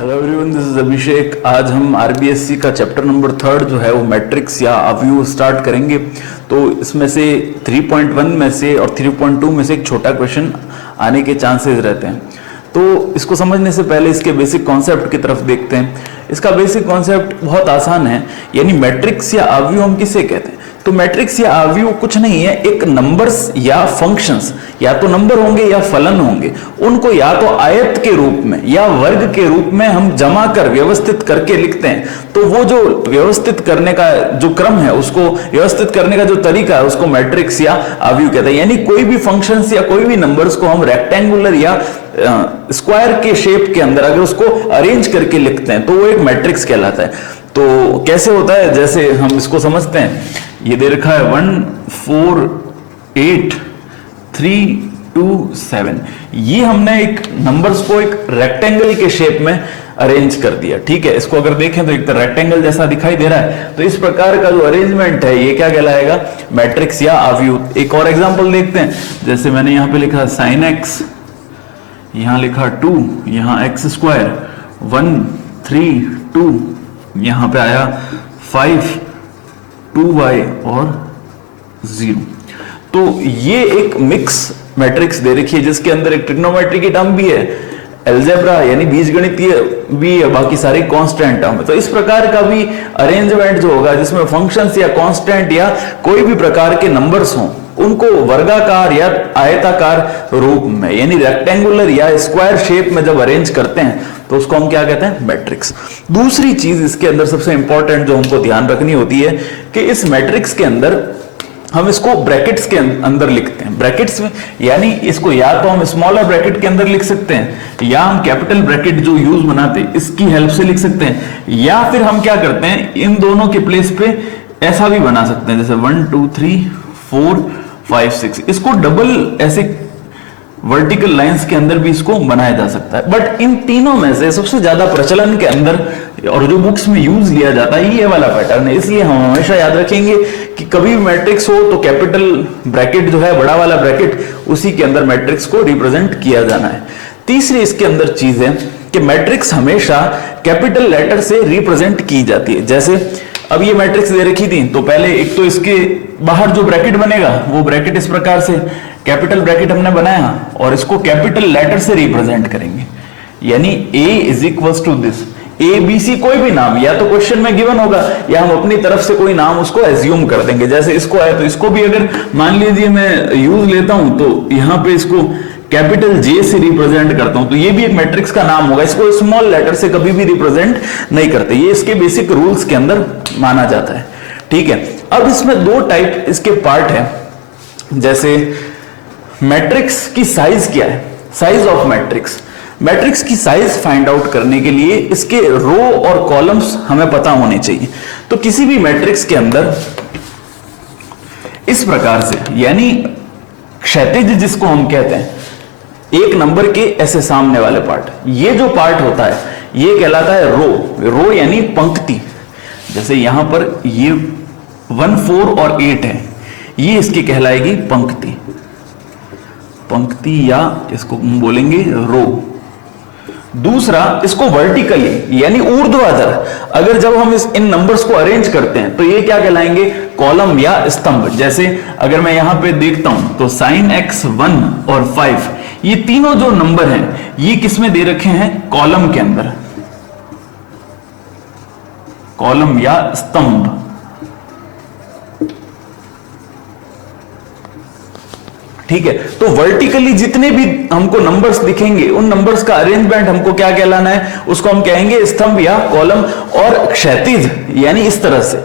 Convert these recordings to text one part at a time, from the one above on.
Hello everyone, this is अभिषेक। आज हम RBSC का चैप्टर नंबर 3 जो है वो मैट्रिक्स या अवयव स्टार्ट करेंगे। तो इसमें से 3.1 में से और 3.2 में से एक छोटा क्वेश्चन आने के चांसेस रहते हैं। तो इसको समझने से पहले इसके बेसिक कॉन्सेप्ट की तरफ देखते हैं। इसका बेसिक कॉन्सेप्ट बहुत आसान है, यानी मैट्रिक्स या अवयव हम किसे कहते हैं? तो मैट्रिक्स या अवयव कुछ नहीं है, एक नंबर्स या फंक्शंस, या तो नंबर होंगे या फलन होंगे, उनको या तो आयत के रूप में या वर्ग के रूप में हम जमा कर व्यवस्थित करके लिखते हैं। तो वो जो व्यवस्थित करने का जो क्रम है, उसको व्यवस्थित करने का जो तरीका है, उसको मैट्रिक्स या अवयव कहते हैं। यानी कोई भी फंक्शंस या कोई भी नंबर्स को हम रेक्टेंगुलर या स्क्वायर के शेप के अंदर अगर उसको अरेंज करके लिखते हैं तो वो एक मैट्रिक्स कहलाता है। तो कैसे होता है, जैसे हम इसको समझते हैं। ये दे रखा है 1 4 8 3 2 7। ये हमने एक नंबर्स को एक रेक्टेंगल के शेप में अरेंज कर दिया। ठीक है, इसको अगर देखें तो एक तो रेक्टेंगल जैसा दिखाई दे रहा है। तो इस प्रकार का जो अरेंजमेंट है ये क्या कहलाएगा? मैट्रिक्स या अवयव। एक और एग्जांपल देखते हैं। जैसे मैंने यहां पे लिखा sin x, यहां लिखा 2, यहां x स्क्वायर, 1 3 2, यहां पे आया 5 2y और 0। तो ये एक मिक्स मैट्रिक्स दे रखी है जिसके अंदर एक ट्रिग्नोमेट्री की टर्म भी है, अलजेब्रा यानी बीजगणितीय भी है, बाकी सारी कांस्टेंट टर्म है। तो इस प्रकार का भी अरेंजमेंट जो होगा जिसमें फंक्शंस या कांस्टेंट या कोई भी प्रकार के नंबर्स हों, उनको वर्गाकार या आयताकार रूप में यानी रेक्टेंगुलर या स्क्वायर शेप में जब अरेंज करते हैं तो उसको हम क्या कहते हैं? मैट्रिक्स। दूसरी चीज इसके अंदर सबसे इंपॉर्टेंट जो हमको ध्यान रखनी होती है कि इस मैट्रिक्स के अंदर हम इसको ब्रैकेट्स के अंदर लिखते हैं। ब्रैकेट्स में यानी इसको या तो हम स्मॉलर ब्रैकेट के अंदर लिख सकते हैं या हम कैपिटल ब्रैकेट जो यूज बनाते हैं इसकी हेल्प से लिख सकते हैं, या फिर हम क्या करते हैं इन दोनों के प्लेस पे ऐसा भी बना सकते हैं, जैसे 1 2 3 4 5 6। इसको डबल ऐसे वर्टिकल लाइंस के अंदर भी इसको बनाया जा सकता है। बट इन तीनों में से सबसे ज्यादा प्रचलन के अंदर और जो बुक्स में यूज लिया जाता है ये वाला पैटर्न है। इसलिए हम हमेशा याद रखेंगे कि कभी भी मैट्रिक्स हो तो कैपिटल ब्रैकेट जो है, बड़ा वाला ब्रैकेट, उसी के अंदर मैट्रिक्स को रिप्रेजेंट किया जाना है। तीसरी इसके अंदर चीज है कि मैट्रिक्स हमेशा कैपिटल लेटर से रिप्रेजेंट की जाती है। जैसे अब ये मैट्रिक्स दे रखी थी तो पहले एक तो इसके बाहर जो ब्रैकेट बनेगा वो ब्रैकेट इस प्रकार से कैपिटल ब्रैकेट हमने बनाया और इसको कैपिटल लेटर से रिप्रेजेंट करेंगे, यानी a is equals to this. A B C कोई भी नाम या तो क्वेश्चन में गिवन होगा या हम अपनी तरफ से कोई नाम उसको एज्यूम कर देंगे। जैसे इसको आया तो इसको भी अगर मान लीजिए मैं यूज लेता हूं तो यहां पे इसको कैपिटल जे से रिप्रेजेंट करता हूं तो ये भी एक मैट्रिक्स का नाम होगा। इसको स्मॉल लेटर से कभी भी रिप्रेजेंट नहीं करते, ये इसके बेसिक रूल्स के अंदर माना जाता है। ठीक है, अब इसमें दो टाइप इसके पार्ट है। जैसे मैट्रिक्स की साइज क्या है? Size of matrix. मैट्रिक्स की साइज फाइंड आउट करने के लिए इसके रो और कॉलम्स हमें पता होने चाहिए। तो किसी भी मैट्रिक्स के अंदर इस प्रकार से, यानी क्षैतिज जिसको हम कहते हैं, एक नंबर के ऐसे सामने वाले पार्ट, ये जो पार्ट होता है ये कहलाता है रो। रो यानी पंक्ति। जैसे यहां पर ये 1 4 और 8 है, ये इसकी कहलाएगी पंक्ति। पंक्ति या इसको हम बोलेंगे रो। दूसरा इसको वर्टिकली यानी ऊर्ध्वाधर, अगर जब हम इन नंबर्स को अरेंज करते हैं तो ये क्या कहलाएंगे? कॉलम या स्तंभ। जैसे अगर मैं यहां पे देखता हूं तो sin x 1 और 5, ये तीनों जो नंबर हैं ये किसमें दे रखे हैं? कॉलम के अंदर, कॉलम या स्तंभ। ठीक है, तो वर्टिकली जितने भी हमको नंबर्स दिखेंगे उन नंबर्स का अरेंजमेंट हमको क्या कहलाना है? उसको हम कहेंगे स्तंभ या कॉलम। और क्षैतिज यानी इस तरह से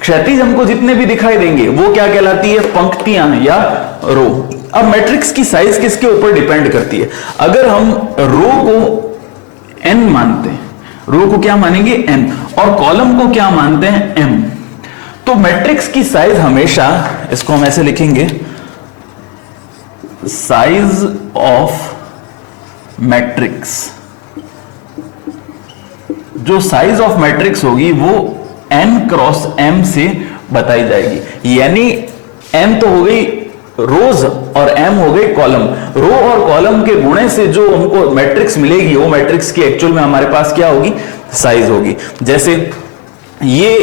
क्षैतिज हमको जितने भी दिखाई देंगे वो क्या कहलाती है? पंक्तियां या रो। अब मैट्रिक्स की साइज किसके ऊपर डिपेंड करती है? अगर हम रो को n मानते हैं, रो को क्या मानेंगे? n, और कॉलम को क्या मानते हैं? m, तो मैट्रिक्स की साइज हमेशा, इसको हम ऐसे लिखेंगे, साइज ऑफ मैट्रिक्स, जो साइज ऑफ मैट्रिक्स होगी वो n क्रॉस m से बताई जाएगी। यानी n तो हो गई रोज और m हो गए कॉलम। रो और कॉलम के गुणे से जो हमको मैट्रिक्स मिलेगी वो मैट्रिक्स की एक्चुअल में हमारे पास क्या होगी, साइज होगी। जैसे ये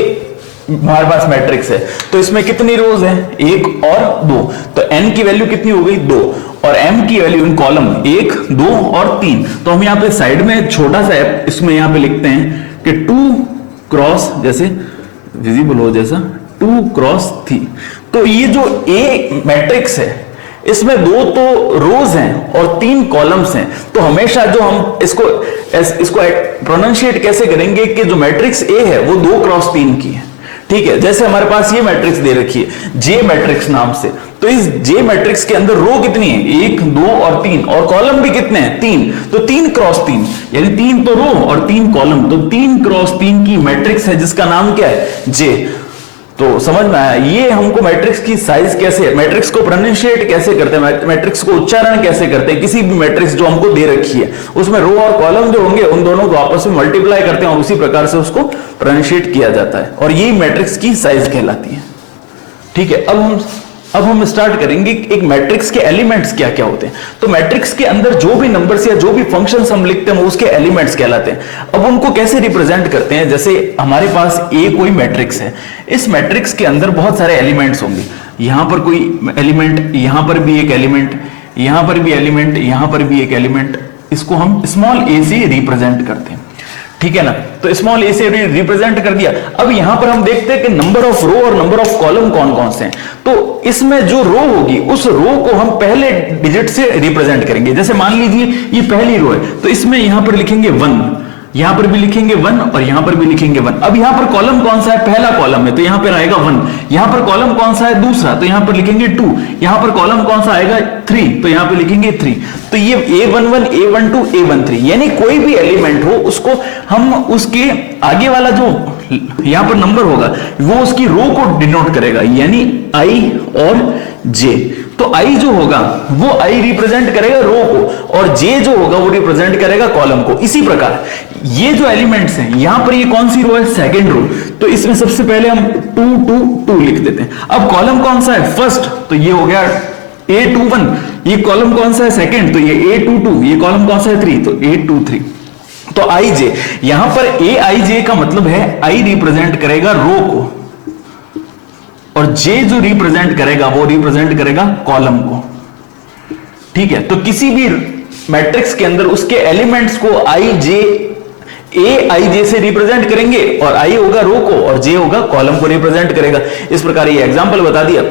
हमारे पास मैट्रिक्स है तो इसमें कितनी रोज हैं, 1 और 2, तो n की वैल्यू कितनी हो गई 2, और m की वैल्यू इन कॉलम 1, 2 और 3। तो हम यहां पे साइड में छोटा सा इसमें यहां पे लिखते हैं कि 2 क्रॉस, जैसे विजिबल हो जैसा 2 क्रॉस 3। तो ये जो A मैट्रिक्स है इसमें 2 तो रोज हैं और 3 कॉलम्स हैं। तो हमेशा जो हम इसको प्रोनाउंशिएट कैसे करेंगे कि जो मैट्रिक्स A है वो 2 क्रॉस 3 की है, ठीक है। जैसे हमारे पास ये मैट्रिक्स दे रखी है जे मैट्रिक्स नाम से, तो इस जे मैट्रिक्स के अंदर रो कितनी है, 1, 2 और 3, और कॉलम भी कितने हैं 3, तो 3 क्रॉस 3, यानी 3 तो रो और 3 कॉलम, तो 3 क्रॉस 3 की मैट्रिक्स है जिसका नाम क्या है, जे। तो समझ में आया, ये हमको मैट्रिक्स की साइज कैसे, मैट्रिक्स को प्रोनाउंशिएट कैसे करते हैं, मैट्रिक्स को उच्चारण कैसे करते हैं, किसी भी मैट्रिक्स जो हमको दे रखी है उसमें रो और कॉलम जो होंगे उन दोनों को आपस में मल्टीप्लाई करते हैं और उसी प्रकार से उसको प्रोनाउंशिएट किया जाता है, और यही मैट्रिक्स की साइज कहलाती है, ठीक है। अब हम स्टार्ट करेंगे एक मैट्रिक्स के एलिमेंट्स क्या क्या होते हैं। तो मैट्रिक्स के अंदर जो भी नंबर्स या जो भी फंक्शंस हम लिखते हैं वो उसके एलिमेंट्स कहलाते हैं। अब उनको कैसे रिप्रेजेंट करते हैं, जैसे हमारे पास ए कोई मैट्रिक्स है, इस मैट्रिक्स के अंदर बहुत सारे एलिमेंट्स होंगे, यहां पर कोई एलिमेंट, यहां पर भी एक एलिमेंट, यहां पर भी एलिमेंट, यहां पर भी एक एलिमेंट, इसको हम स्मॉल ए से रिप्रेजेंट करते हैं, ठीक है ना। तो स्मॉल ए से रिप्रेजेंट कर दिया। अब यहां पर हम देखते हैं कि नंबर ऑफ रो और नंबर ऑफ कॉलम कौन कौन से हैं। तो इसमें जो रो होगी उस रो को हम पहले डिजिट से रिप्रेजेंट करेंगे। जैसे मान लीजिए ये पहली रो है तो इसमें यहां पर लिखेंगे 1, यहां पर भी लिखेंगे 1 और यहां पर भी लिखेंगे 1। अब यहां पर कॉलम कौन सा है, पहला कॉलम है तो यहां पर आएगा 1। यहां पर कॉलम कौन सा है, दूसरा, तो यहां पर लिखेंगे 2। यहां पर कॉलम कौन सा आएगा 3, तो यहां पर लिखेंगे 3। तो ये A11, A12, A13, यानी कोई भी एलिमेंट हो उसको हम उसके आगे वाला जो यहां पर नंबर होगा वो उसकी रो को डिनोट करेगा, यानी I और J। तो I जो होगा वो I रिप्रेजेंट करेगा रो को और J जो होगा वो रिप्रेजेंट करेगा कॉलम को। इसी प्रकार ये जो एलिमेंट्स हैं, यहां पर ये कौन सी रो है, सेकंड रो, तो इसमें सबसे पहले हम 2, 2, 2 लिख देते हैं। अब कॉलम कौन सा है, फर्स्ट, तो ये हो गया A21। ये कॉलम कौन सा है, सेकंड, तो ये A22। ये कॉलम कौन सा है, 3, तो A23। तो IJ, यहां पर AIJ का मतलब है I रिप्रेजेंट करेगा रो को और J जो रिप्रेजेंट करेगा वो रिप्रेजेंट करेगा कॉलम को, ठीक है। तो किसी भी मैट्रिक्स के अंदर उसके एलिमेंट्स को AIJ से रिप्रेजेंट करेंगे और I होगा रो को और J होगा कॉलम को रिप्रेजेंट करेगा। इस प्रकार ये एग्जांपल बता दिया।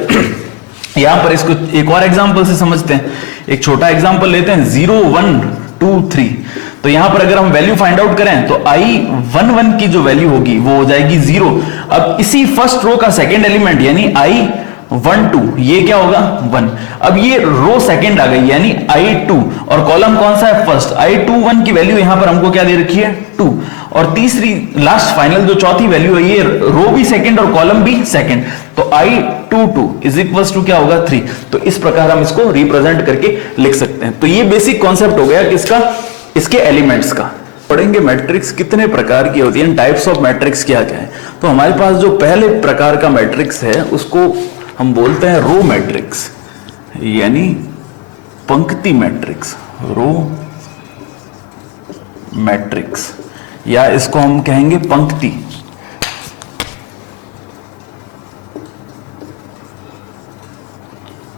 यहां पर इसको एक और एग्जांपल से समझते हैं। एक छोटा एग्जांपल लेते हैं, 0, 1, 2, 3। तो यहां पर अगर हम वैल्यू फाइंड आउट करें तो I11 की जो वैल्यू होगी वो हो जाएगी 0। अब इसी फर्स्ट रो का सेकंड एलिमेंट यानी I12, ये क्या होगा 1। अब ये रो सेकंड आ गई यानी I2 और कॉलम कौन सा है, फर्स्ट। I21 की वैल्यू यहां पर हमको क्या दे रखी है, 2। और तीसरी लास्ट फाइनल जो चौथी वैल्यू है, ये रो भी सेकंड और कॉलम भी सेकंड, तो I22 इज इक्वल्स टू क्या होगा 3। तो इस प्रकार हम इसको रिप्रेजेंट करके लिख सकते हैं। तो ये बेसिक कॉन्सेप्ट हो गया किसका, इसके एलिमेंट्स का। पढ़ेंगे मैट्रिक्स कितने प्रकार की होती है, टाइप्स ऑफ मैट्रिक्स क्या क्या है। तो हमारे पास जो पहले प्रकार का मैट्रिक्स है उसको हम बोलते हैं रो मैट्रिक्स, यानी पंक्ति मैट्रिक्स, रो मैट्रिक्स, या इसको हम कहेंगे पंक्ति।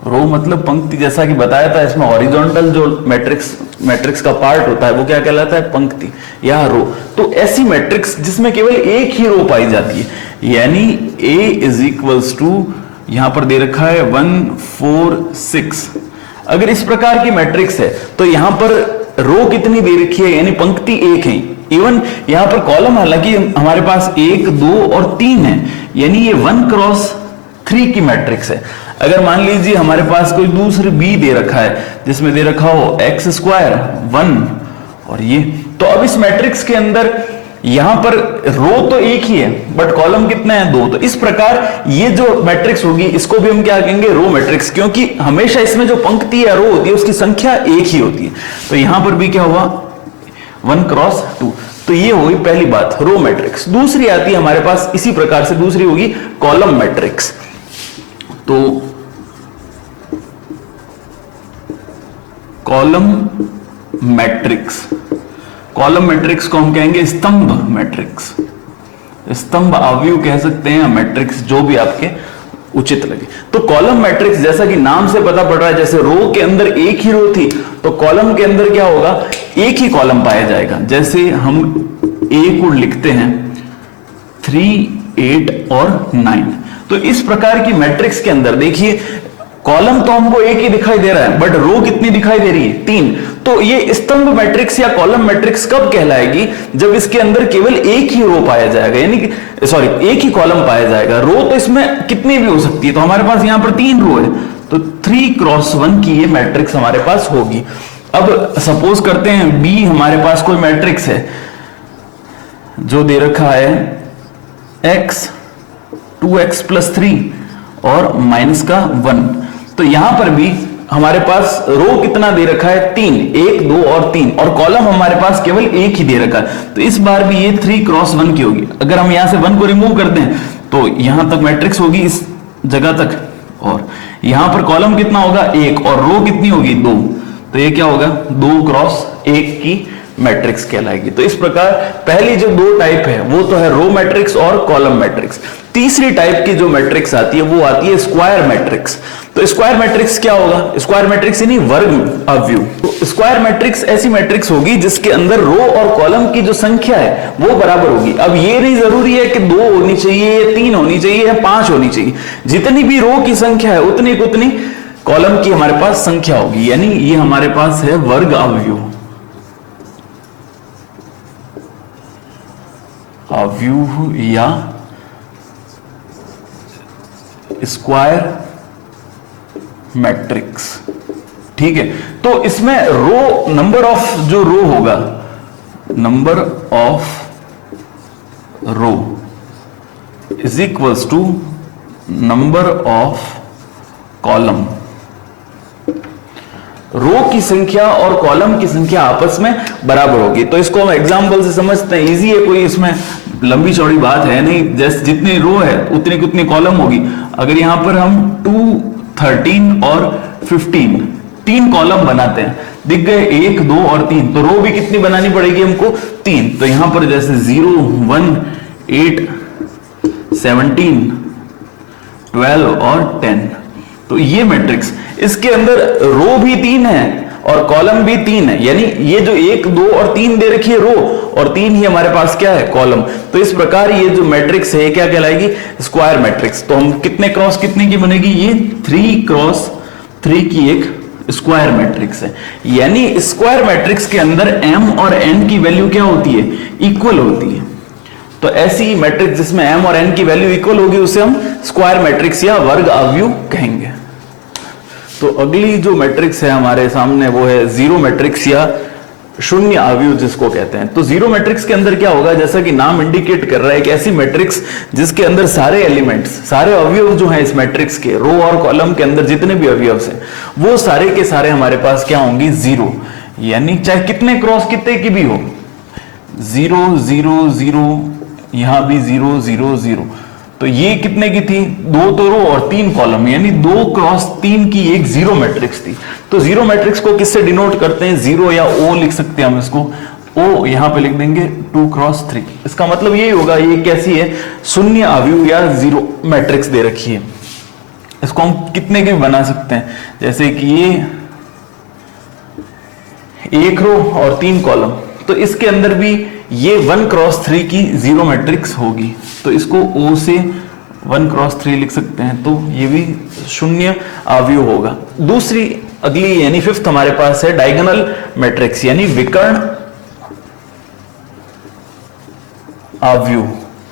रो मतलब पंक्ति, जैसा कि बताया था इसमें हॉरिजॉन्टल जो मैट्रिक्स का पार्ट होता है वो क्या कहलाता है, पंक्ति या रो। तो ऐसी मैट्रिक्स जिसमें केवल एक ही रो पाई जाती है, यानी A इज इक्वल्स टू, यहां पर दे रखा है 1, 4, 6। अगर इस प्रकार की मैट्रिक्स है तो यहां पर रो कितनी दे रखी है, यानी पंक्ति एक है। इवन यहां पर कॉलम हालांकि हमारे पास 1, 2 और 3 है, यानी ये 1 क्रॉस 3 की मैट्रिक्स है। अगर मान लीजिए हमारे पास कोई दूसरी B दे रखा है जिसमें दे रखा हो x² 1 और ये, तो अब इस मैट्रिक्स के अंदर यहां पर रो तो एक ही है बट कॉलम कितने हैं, 2। तो इस प्रकार ये जो मैट्रिक्स होगी इसको भी हम क्या कहेंगे, रो मैट्रिक्स, क्योंकि हमेशा इसमें जो पंक्ति या रो होती है उसकी संख्या एक ही होती है। तो यहां पर भी क्या हुआ, 1 क्रॉस 2। तो ये होगी पहली बात, रो मैट्रिक्स। दूसरी आती है हमारे पास इसी प्रकार से, दूसरी होगी कॉलम मैट्रिक्स। तो कॉलम मैट्रिक्स। कॉलम मैट्रिक्स को हम कहेंगे स्तंभ मैट्रिक्स, स्तंभ अवयव कह सकते हैं, मैट्रिक्स जो भी आपके उचित लगे। तो कॉलम मैट्रिक्स जैसा कि नाम से पता पड़ रहा है, जैसे रो के अंदर एक ही रो थी तो कॉलम के अंदर क्या होगा, एक ही कॉलम पाया जाएगा। जैसे हम ए को लिखते हैं 3, 8 और 9, तो इस प्रकार की मैट्रिक्स के अंदर देखिए कॉलम तो हमको एक ही दिखाई दे रहा है बट रो कितनी दिखाई दे रही है, 3। तो ये स्तंभ मैट्रिक्स या कॉलम मैट्रिक्स कब कहलाएगी, जब इसके अंदर केवल एक ही रो पाया जाएगा, यानी कि सॉरी एक ही कॉलम पाया जाएगा। रो तो इसमें कितनी भी हो सकती है, तो हमारे पास यहां पर 3 रो है, तो 3x1 की ये मैट्रिक्स हमारे पास होगी। अब सपोज करते हैं बी हमारे पास कोई मैट्रिक्स है जो दे रखा है x 2x + 3 और माइनस का 1, तो यहां पर भी हमारे पास रो कितना दे रखा है, 3, 1, 2 और 3, और कॉलम हमारे पास केवल एक ही दे रखा है, तो इस बार भी ये 3x1 की होगी। अगर हम यहां से 1 को रिमूव कर दें तो यहां तक मैट्रिक्स होगी इस जगह तक, और यहां पर कॉलम कितना होगा 1 और रो कितनी होगी 2, तो ये क्या होगा 2x1 की मैट्रिक्स कहलाएगी। तो इस प्रकार पहली जो 2 टाइप है वो तो है रो मैट्रिक्स और कॉलम मैट्रिक्स। तीसरी टाइप की जो मैट्रिक्स आती है वो आती है स्क्वायर मैट्रिक्स। तो स्क्वायर मैट्रिक्स क्या होगा, स्क्वायर मैट्रिक्स यानी वर्ग अवयव। तो स्क्वायर मैट्रिक्स ऐसी मैट्रिक्स होगी जिसके अंदर रो और कॉलम की जो संख्या है वो बराबर होगी। अब ये नहीं जरूरी है कि 2 होनी चाहिए, 3 होनी चाहिए या 5 होनी चाहिए, जितनी भी रो की संख्या है उतनी को उतनी कॉलम की हमारे पास संख्या होगी, यानी ये हमारे पास है वर्ग अवयव। अवयव या स्क्वायर मैट्रिक्स, ठीक है। तो इसमें रो नंबर ऑफ जो रो होगा, number of row is equals to number of column. Row की संख्या और कॉलम की संख्या आपस में बराबर होगी। तो इसको हम एग्जांपल से समझते हैं, इजी है, कोई इसमें लंबी चौड़ी बात है नहीं। जैसे जितनी रो है उतनी कितनी कॉलम होगी। अगर यहां पर हम 2, 13 और 15 3 कॉलम बनाते हैं, दिख गए 1, 2 और 3, तो रो भी कितनी बनानी पड़ेगी हमको 3। तो यहां पर जैसे 0, 1, 8, 17, 12 और 10, तो ये मैट्रिक्स, इसके अंदर रो भी 3 है और कॉलम भी 3 है, यानी ये जो 1, 2 और 3 दे रखी है रो, और 3 ही हमारे पास क्या है कॉलम। तो इस प्रकार ये जो मैट्रिक्स है क्या कहलाएगी, स्क्वायर मैट्रिक्स। तो हम कितने क्रॉस कितने की बनेगी, ये 3x3 की एक स्क्वायर मैट्रिक्स है। यानी स्क्वायर मैट्रिक्स के अंदर m और n की वैल्यू क्या होती है, इक्वल होती है। तो ऐसी मैट्रिक्स जिसमें m और n की वैल्यू इक्वल होगी उसे हम स्क्वायर मैट्रिक्स या वर्ग अवयव कहेंगे। तो अगली जो मैट्रिक्स है हमारे सामने वो है जीरो मैट्रिक्स या शून्य अवयव जिसको कहते हैं। तो जीरो मैट्रिक्स के अंदर क्या होगा, जैसा कि नाम इंडिकेट कर रहा है, एक ऐसी मैट्रिक्स जिसके अंदर सारे एलिमेंट्स, सारे अवयव जो हैं इस मैट्रिक्स के, रो और कॉलम के अंदर जितने भी अवयव हैं वो सारे के सारे हमारे पास क्या होंगे, जीरो। यानी चाहे कितने क्रॉस कितने की भी हो, 0 0 0, यहां भी 0 0 0। तो ये कितने की थी, 2 तो रो और 3 कॉलम, यानी 2x3 की एक जीरो मैट्रिक्स थी। तो जीरो मैट्रिक्स को किससे डिनोट करते हैं, 0 या O लिख सकते हैं हम इसको, O यहां पे लिख देंगे 2x3। इसका मतलब यही होगा ये कैसी है, शून्य अवयव या जीरो मैट्रिक्स दे रखी है। इसको हम कितने के भी बना सकते हैं, जैसे कि ये 1 रो और 3 कॉलम, तो इसके अंदर भी ये 1x3 की जीरो मैट्रिक्स होगी। तो इसको O से 1x3 लिख सकते हैं, तो ये भी शून्य अवयव होगा। दूसरी अगली यानी फिफ्थ हमारे पास है डायगोनल मैट्रिक्स यानी विकर्ण अवयव।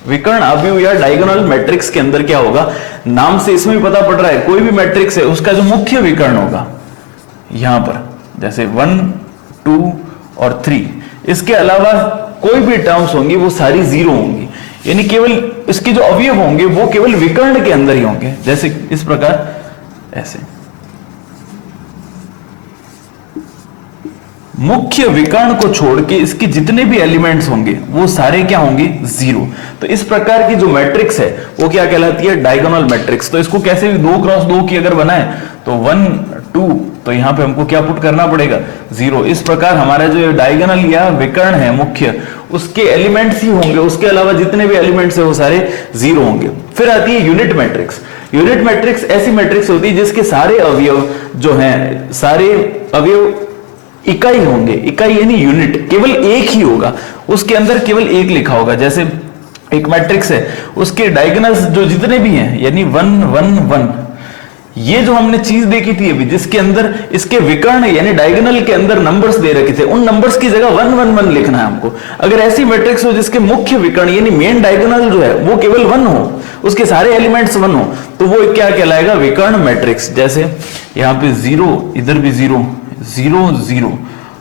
विकर्ण अवयव या डायगोनल मैट्रिक्स के अंदर क्या होगा, नाम से इसमें भी पता पड़ रहा है, कोई भी मैट्रिक्स है उसका जो मुख्य विकर्ण होगा यहां पर, जैसे 1, 2 और 3, इसके अलावा कोई भी टर्म्स होंगी वो सारी जीरो होंगी, यानी केवल इसके जो अवयव होंगे वो केवल विकर्ण के अंदर ही होंगे। जैसे इस प्रकार, ऐसे मुख्य विकर्ण को छोड़ के इसके जितने भी एलिमेंट्स होंगे वो सारे क्या होंगे, जीरो। तो इस प्रकार की जो मैट्रिक्स है वो क्या कहलाती है, डायगोनल मैट्रिक्स। तो इसको कैसे भी 2x2 की अगर बनाए तो 1 2, तो यहाँ पे हमको क्या पुट करना पड़ेगा 0। इस प्रकार हमारा जो डायगोनल या विकर्ण है मुख्य, उसके एलिमेंट्स ही होंगे, उसके अलावा जितने भी एलिमेंट्स है वो सारे 0 होंगे। फिर आती है यूनिट मैट्रिक्स। यूनिट मैट्रिक्स ऐसी मैट्रिक्स होती है जिसके सारे अवयव जो हैं, सारे अवयव इकाई होंगे। इकाई यानी यूनिट, केवल एक ही होगा, उसके अंदर केवल एक लिखा होगा। जैसे एक मैट्रिक्स है, उसके डायगोनल्स जो जितने भी हैं यानी 1 1 1, ये जो हमने चीज देखी थी अभी, जिसके अंदर इसके विकर्ण यानी डायगोनल के अंदर नंबर्स दे रखे थे, उन नंबर्स की जगह 1 1 1 लिखना है हमको। अगर ऐसी मैट्रिक्स हो जिसके मुख्य विकर्ण यानी मेन डायगोनल जो है वो केवल 1 हो, उसके सारे एलिमेंट्स 1 हो, तो वो क्या कहलाएगा, विकर्ण मैट्रिक्स। जैसे यहाँ पे 0, इधर भी 0 0 0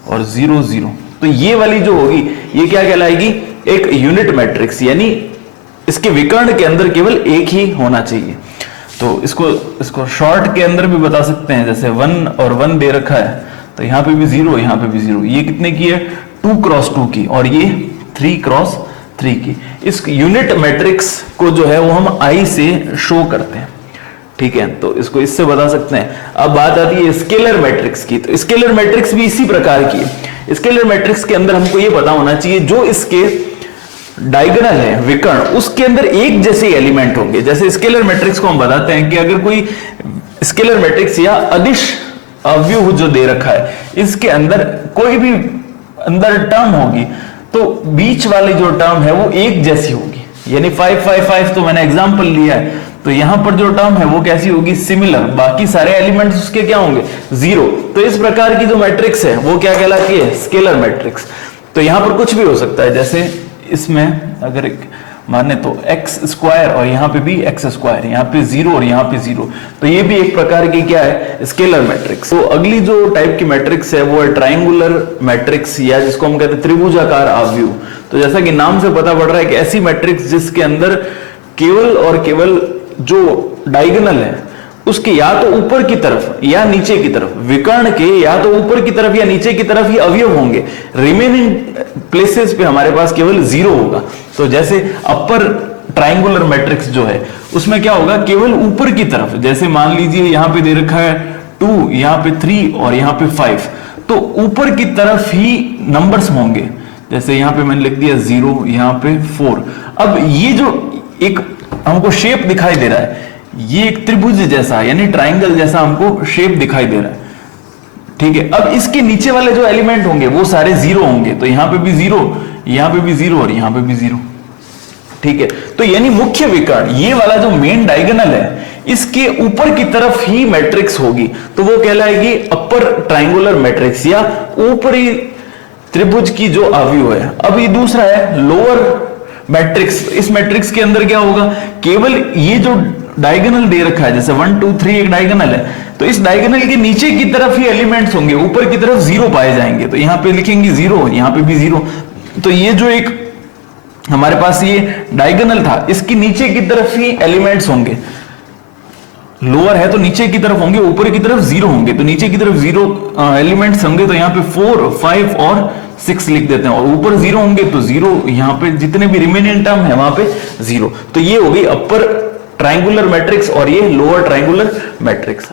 और 0 0, तो ये वाली जो होगी ये क्या कहलाएगी, एक यूनिट मैट्रिक्स, यानी इसके विकर्ण के अंदर केवल एक ही होना चाहिए। तो इसको शॉर्ट के अंदर भी बता सकते हैं, जैसे 1 और 1 दे रखा है, तो यहाँ पे भी 0, यहाँ पे भी 0। ये कितने की है, 2 क्रॉस 2 की, और ये 3 क्रॉस 3 की। इस यूनिट मैट्रिक्स को जो है वो हम आई से शो करते हैं, ठीक है, तो इसको इससे बता सकते हैं। अब बात आती है स्केलर मैट्रिक्स की। तो स्केलर मैट्रिक्स भी इसी प्रकार की है। स्केलर मैट्रिक्स के अंदर हमको ये पता होना चाहिए जो इसके डायगोनल है, विकर्ण, उसके अंदर एक जैसे एलिमेंट होंगे। जैसे स्केलर मैट्रिक्स को हम बताते हैं कि अगर कोई स्केलर मैट्रिक्स या अदिश अवयव जो दे रखा है, इसके अंदर कोई भी अंदर टर्म होगी, तो बीच वाली जो टर्म है वो एक जैसी होगी, यानी 5 5 5 तो मैंने एग्जांपल लिया है, तो यहां पर जो टर्म है वो कैसी होगी, सिमिलर, बाकी सारे एलिमेंट्स उसके क्या होंगे, 0। तो इस प्रकार की जो मैट्रिक्स है वो क्या कहलाती है, स्केलर मैट्रिक्स। तो यहां पर कुछ भी हो सकता है, जैसे इसमें अगर एक माने तो x स्क्वायर और यहाँ पे भी x स्क्वायर, यहाँ पे 0 और यहाँ पे 0, तो ये भी एक प्रकार की क्या है, स्केलर मैट्रिक्स। तो अगली जो टाइप की मैट्रिक्स है वो है ट्राइंगुलर मैट्रिक्स, या जिसको हम कहते हैं त्रिभुजाकार अवयव। तो जैसा कि नाम से पता पड़ रहा है कि ऐसी मैट्रिक्स जिसके अंदर केवल और केवल जो डायगोनल है उसके या तो ऊपर की तरफ या नीचे की तरफ, विकर्ण के या तो ऊपर की तरफ या नीचे की तरफ ही अवयव होंगे, रिमेनिंग प्लेसेस पे हमारे पास केवल 0 होगा। तो जैसे अपर ट्राइंगुलर मैट्रिक्स जो है उसमें क्या होगा, केवल ऊपर की तरफ, जैसे मान लीजिए यहां पे दे रखा है 2, यहां पे 3 और यहां पे 5, तो ऊपर की तरफ ही नंबर्स होंगे। जैसे यहां पे मैंने लिख दिया 0, यहां पे 4। अब ये जो एक हमको शेप दिखाई दे रहा है, ये एक त्रिभुज जैसा यानी ट्राइंगल जैसा हमको शेप दिखाई दे रहा है, ठीक है। अब इसके नीचे वाले जो एलिमेंट होंगे वो सारे 0 होंगे, तो यहां पे भी 0, यहां पे भी 0 और यहां पे भी 0, ठीक है। तो यानी मुख्य विकर्ण, ये वाला जो मेन डायगोनल है, इसके ऊपर की तरफ ही मैट्रिक्स होगी, तो वो कहलाएगी अपर ट्राइंगुलर मैट्रिक्स या ऊपरी त्रिभुज की जो अवयव है। अब ये दूसरा है लोअर मैट्रिक्स। इस मैट्रिक्स के अंदर क्या होगा, केवल ये जो डायगोनल दे रखा है, जैसे 1 2 3 एक डायगोनल है, तो इस डायगोनल के नीचे की तरफ ही एलिमेंट्स होंगे, ऊपर की तरफ 0 पाए जाएंगे, तो यहां पे लिखेंगे 0, यहां पे भी 0। तो ये जो एक हमारे पास ये डायगोनल था, इसके नीचे की तरफ ही एलिमेंट्स होंगे, लोअर है तो नीचे की तरफ होंगे, ऊपर की तरफ 0 होंगे, तो नीचे की तरफ 0 एलिमेंट्स होंगे, तो यहाँ पे 4 5 और 6 लिख देते हैं, और ऊपर 0 होंगे तो 0, यहाँ पे जितने भी रिमेनिंग टर्म है वहां पे 0। तो ये हो गई अपर ट्राइंगुलर मैट्रिक्स और ये लोअर ट्राइंगुलर मैट्रिक्स।